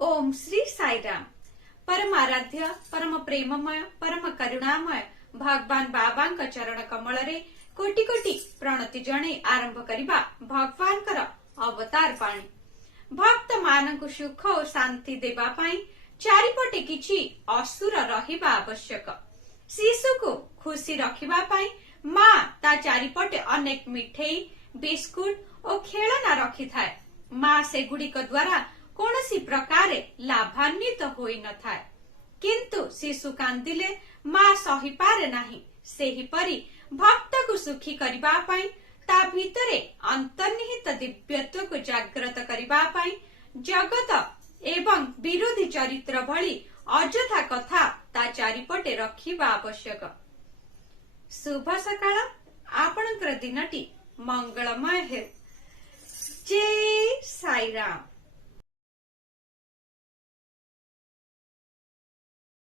ओम श्री साईराम। परम आराध्य परम प्रेममय परम करुणामय भगवान बाबांक चरण कमल रे कोटि कोटि प्रणति जणे आरंभ करिबा भगवानकर अवतार पाणी। भक्त मानकु सुख और शांति देबा पाई चारिपटे किछि असुर रहिबा आवश्यक। शिशु को खुशी रखिबा पाई मां ता चारिपटे अनेक मिठेई बिस्कुट और खेलना रखि थाए। मां से गुड़िक द्वारा कौनसी प्रकारे लाभान्वित होई न थाए, किंतु शिशु कांदिले मां सही पारे नाही। सेही परी भक्त को सुखी करिबा पाई ता भितरे अंतर्निहित दिव्यत्व को जागृत करिबा पाई जगत एवं विरोधी चरित्र भली अजथा कथा ता चारिपटे रखिबा आवश्यक। शुभ सकाळ, आपणकर दिनटी मंगलमय हे। जय साईराम।